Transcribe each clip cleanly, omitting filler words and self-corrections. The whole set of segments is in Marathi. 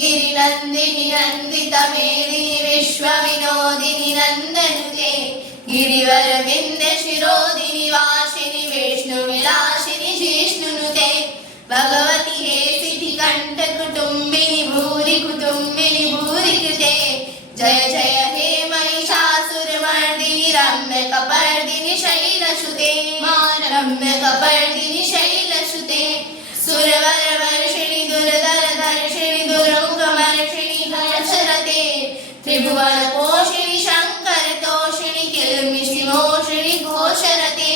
गिरिनन्दिनि नन्दितमेदिनि विश्वविनोदिनि नन्दनुते गिरिवरविन्द शिरोदिनि वासिनि विष्णुविलासिनि जिष्णुनुते भगवति हेसिति कण्ठकुटुम्बिनि भूरि कुटुम्बिनि भूरि कृते जय जय हे महिषासुरमर्दिनि रम्यकपर्दिनि शैलसुते रम्यकपर्दिनि शैलसुते सुरवरवर्षिणि दुर्धरधर्षिणि दुर्मुखमर्षिणि हर्षरते त्रिभुवनपोषिणि शङ्करतोषिणि किल्बिषिमोषिणि घोषरते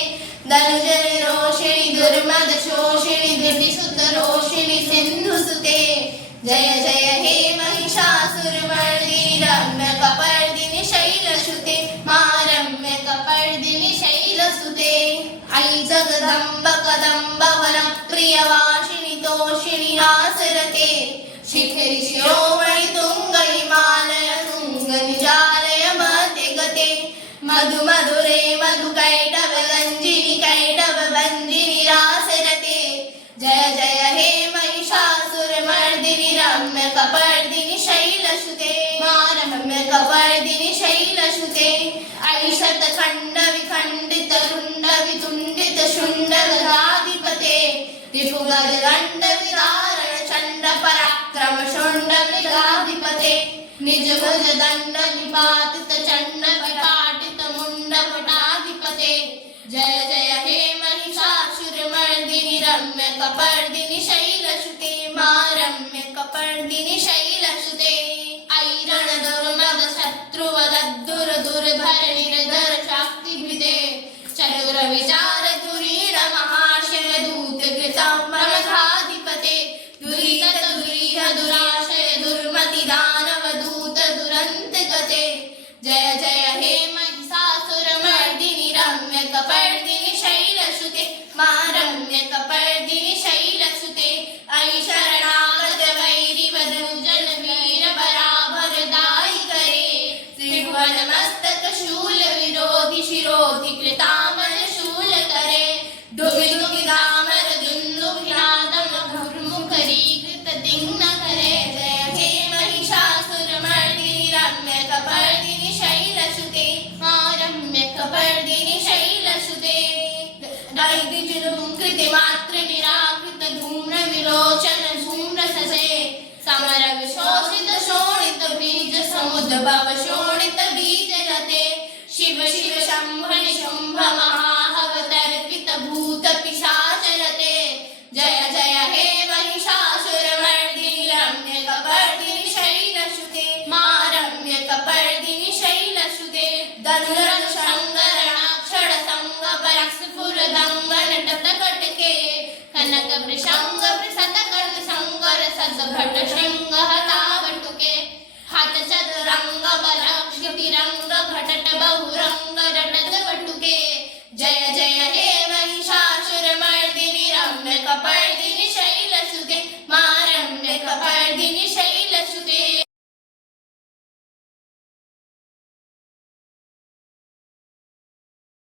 धनुजनिरोषिणि दुर्मदशोषिणि धृतिसुतरोषिणि सिन्धुसुते जय जय हे महिषासुरमर्दिनि रम्यकपर्दिनि शैलसुते रम्यकपर्दिनि शैलसुते ऐ जगदम्ब कदम्ब वनप्रियवासिनि तोषिणि आसरते शिखरि शिरोमणि तुङ्ग हिमालय तुङ्गनिजालय महते गते मधु मधुरे मधुकैटभ गञ्जिनि कैटभ भञ्जिनि रासरते जय जय हे महिषासुरमर्दिनि रम्यकपर्दिनि शैलसुते रम्यकपर्दिनि शैलसुते ऐ शतखण्ड विखण्डित रुण्ड वितुण्डित शुण्ड गदाधिपते त्रिभुगजगण्ड विदारण चण्ड पराक्रम शुण्ड मृगाधिपते निजभुज दण्ड निपातित चण्ड विपाटित मुण्ड भटाधिपते जय जय हे महिषासुरमर्दिनि रम्यकपर्दिनि शैलसुते रम्यकपर्दिनि शैलसुते ऐ रणदुर्मद शत्रुवदद्दुर दुर्धर निर्धर शाक्तिभिते चतुर विचार धुरीण महाशय दूत कृतामधाधिपते दुरित दुरीह दुराशय दुर्मति दानव दूत दुरंत गते जय जय हे महिषासुरमर्दिनि रम्यकपर्दिनि शैलसुते रम्यकपर्दिनि शैलसुते ऐ शरणागत वैरिवदनुजन वीर बराबर दायि करे त्रिभुवन मस्तक शूल विरोधि शिरोधि कृतामर शूल करे दुभि दुभि धामर दुन्दुभिनादम घुर्मुखरी कृत दिग्न करे जय हे महिषासुरमर्दिनि रम्यकपर्दिनि शैलसुते रम्यकपर्दिनि शैलसुते दैदिजुलुं कृतिमात्र निराकृत धूम्र विलोचन धूम्र ससे समर विशोषित शोणित बीज समुद्भव शोणित बीज रते शिव शिव शंभ निशुंभ महाहवतर्पित भूत पिशाच रते जय जय हे महिषासुरमर्दिनि रम्यकपर्दिनि शैलसुते रम्यकपर्दिनि शैलसुते धनुरग शङ्करणाक्षर संग परस्फुर दंगन टटकटके कनक वृषंग प्रसतकट संगर सदभट शृंग हतावटुके हात चतुरंग